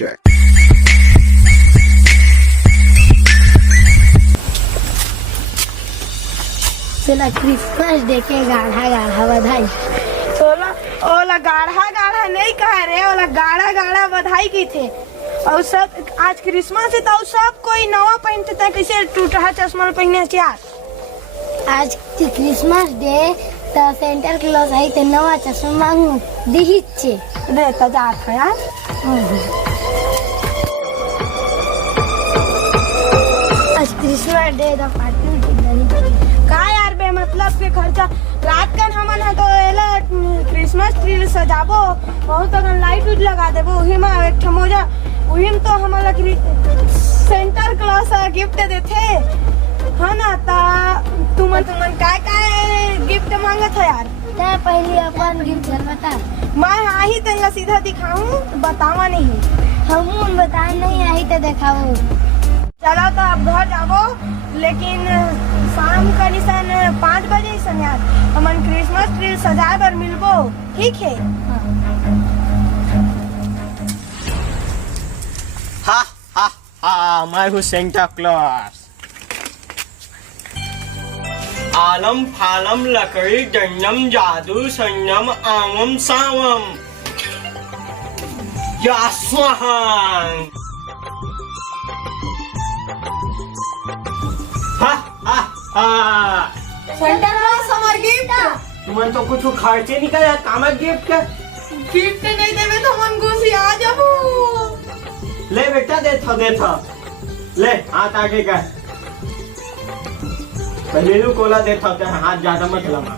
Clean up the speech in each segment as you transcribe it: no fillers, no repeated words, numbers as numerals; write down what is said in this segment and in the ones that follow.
check. પેલા Christmas day કે ગાढ़ा गाढ़ा बधाई ओला गाढ़ा गाढ़ा नहीं कह रहे, ओला गाढ़ा गाढ़ा बधाई की थे। और सब आज क्रिसमस है तो सब कोई नवा पहनते थे, कैसे टूटा चश्मा पहने चार। आज क्रिसमस डे तो सेंटर क्लॉज आई ते नवा चश्मा मांगू दी छे दे तो जात है यार। आज क्रिसमस डे दा पार्टी का यार बे मतलब के खर्चा रात का हमन है तो एला क्रिसमस ट्री सजाबो, बहुत अगन लाइट उट लगा देबो, उही में एक ठमोजा उही में तो हमला सेंटर क्लॉज गिफ्ट देथे है ना। ता तुमन काय गिफ्ट मांगत है यार। ता पहले अपन गिफ्ट बता। मैं आही तेला सीधा दिखाऊं, बतावा नहीं। हम बता नहीं आई तो दिखाओ। चलो तो अब घर जाबो, लेकिन शाम का निशान 5 बजे सन यार हमन क्रिसमस ट्री सजाए बर मिलबो, ठीक है। हा हा हा, मैं हूँ सेंटा क्लॉज। आलम फालम लकड़ी जन्नम जादू संयम आमम सावम या स्वाहन। हा हा हा, सेंटर क्लॉज हमार गिफ्ट तुमन तो कुछ खर्चे नहीं कर काम गिफ्ट का। गिफ्ट नहीं देवे तो मन गुस्सी आ जाबो। ले बेटा दे था ले हाथ आगे कर, पहले कोला देता हाथ ज्यादा मत लगा।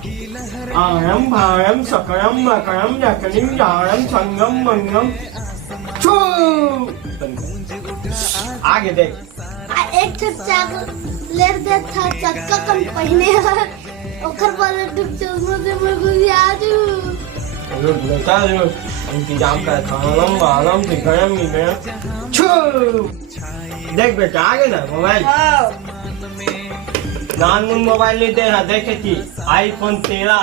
आरम भारम सकरम मकरम जकनिम जारम संगम मंगम छू। आगे देख। एक चॉकलेट दे था चक्का कम पहने ओकर बाद डूब चश्मा से मैं गुस्सी आ जू। बेटा इंतजाम कर खानम बालम सिकरम मिले छू। देख बेटा आगे ना मोबाइल नान मुन मोबाइल नहीं दे रहा, देखे थी आईफोन 13।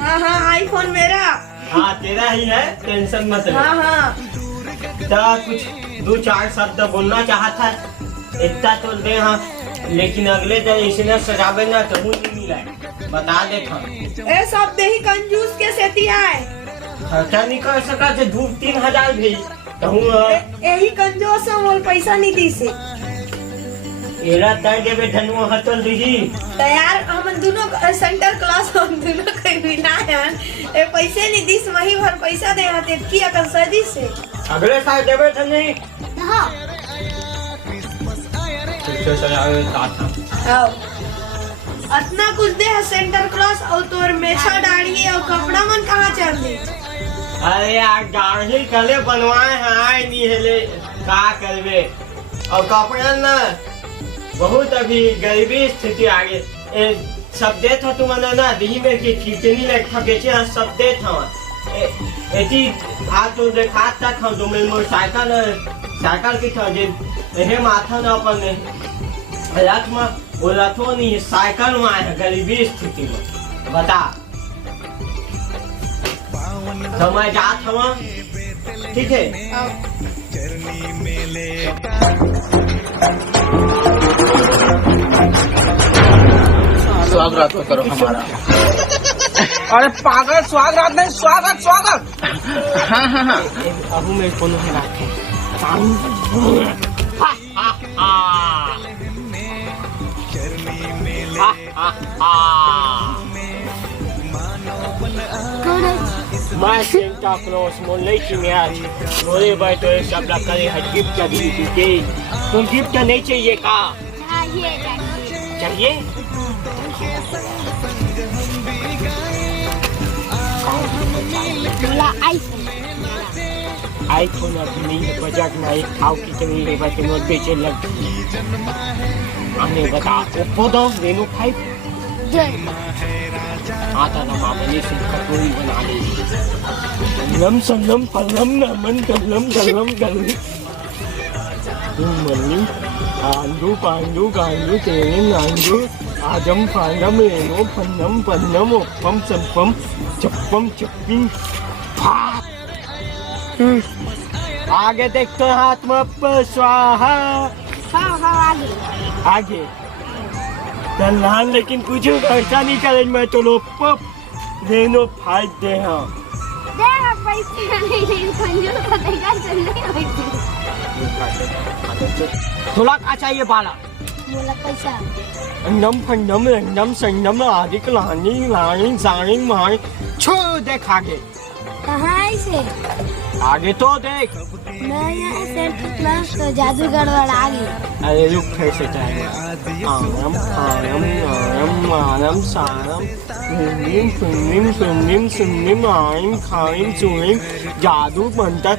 हाँ हाँ आईफोन मेरा। हाँ तेरा ही है, टेंशन मत ले। हाँ हाँ तो कुछ 2-4 शब्द बोलना चाहता है, इतना तो दे हाँ, लेकिन अगले दिन इसने सजावे ना तो नहीं मिला, बता दे था। ए सब दे ही कंजूस के सेती आए, खर्चा नहीं कर सका थे, धूप 3000 भी तो यही कंजूस मोल पैसा नहीं दी से एरा तय देवे धनुआ हतल दी तैयार। हम दोनों सेंटर क्लास हम दोनों कहीं मिला यार, ए पैसे नहीं दी वही भर पैसा दे हाथे की अकल सदी से अगले साल देवे थे नहीं। हाँ अतना कुछ दे है सेंटर क्लास और तोर मेछा डाढ़ी और कपड़ा मन कहाँ चल दी। अरे यार गाढ़ी कले बनवाए हैं, आए नहीं हेले का करवे। और कपड़ा ना बहुत अभी गरीबी स्थिति आ गई, सब देत हो तुम ना दी में की कितनी लेखा बेचे हैं, सब देत हो एती आज तो देखा तक हम तुम साइकिल की था जे एहे माथा ना अपन रात में बोला तो नहीं साइकिल में आए गरीबी स्थिति में बता। तो मैं जात हूँ, ठीक है। स्वागत करो हमारा। अरे पागल, स्वागत नहीं स्वागत स्वागत। हाँ हाँ हाँ, अब मैं कौन है रात है मैं सेंटा क्लॉज मोल नहीं की मैं आज मोरे भाई तो सब लोग करे है गिफ्ट दी थी। तुम गिफ्ट नहीं चाहिए का? चाहिए आईफोन अभी नहीं है, बजट में एक खाओ की चली है, बस नोट बेचे लग आने बता। ओप्पो दो रेनो 5 आता ना मामले से कटोरी बना ली। लम सलम पलम नमन कलम गलम गल मनी आंदू पांडू गांडू तेरे नांदू आजम फांडम रेनो पन्नम पन्नम ओप्पम संपम चप्पम चप्पी आगे देख तो हाथ में स्वाहा हाँ हाँ आगे आगे लहान लेकिन कुछ खर्चा नहीं करे मैं तो लो पप रेनो फाइट दे हाँ देगा पैसे नहीं कंजूस देगा चलने होती थोड़ा का चाहिए बाला बोला पैसा नम फंडम रंडम संडम आदि लानी लानी जानी मानी छो देख आगे कहाँ से आगे तो देख मैं यहाँ सेंट क्लास तो जादूगर वाला आ गया अरे रुक फिर से चाहिए आरम आरम आरम आरम सारम सुनिम सुनिम सुनिम सुनिम आइम खाइम सुनिम जादू मंत्र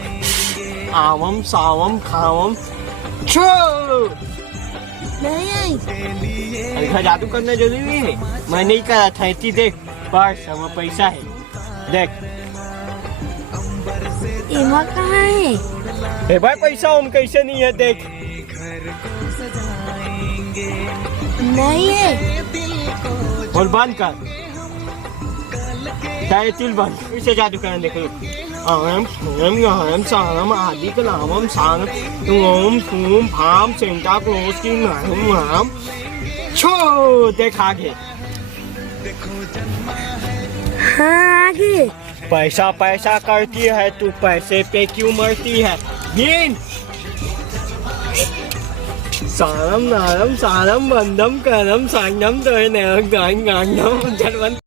आवम सावम खावम छो नहीं आई ऐसा जादू करना जरूरी है मैं नहीं करा था इतनी देख बस हमें पैसा है देख इमा कहाँ है भाई पैसा हम कैसे नहीं है देख नहीं है और बंद कर तिल बंद इसे जादू करना देखो आम सोम आम सारम आदि कलामम सारम ओम सूम भाम सेंटा क्लोज की नाम छो देख आगे हाँ आगे पैसा पैसा करती है तू पैसे पे क्यों मरती है गिन सारम नारम सारम बंदम करम संगम तो गान गानम जलवन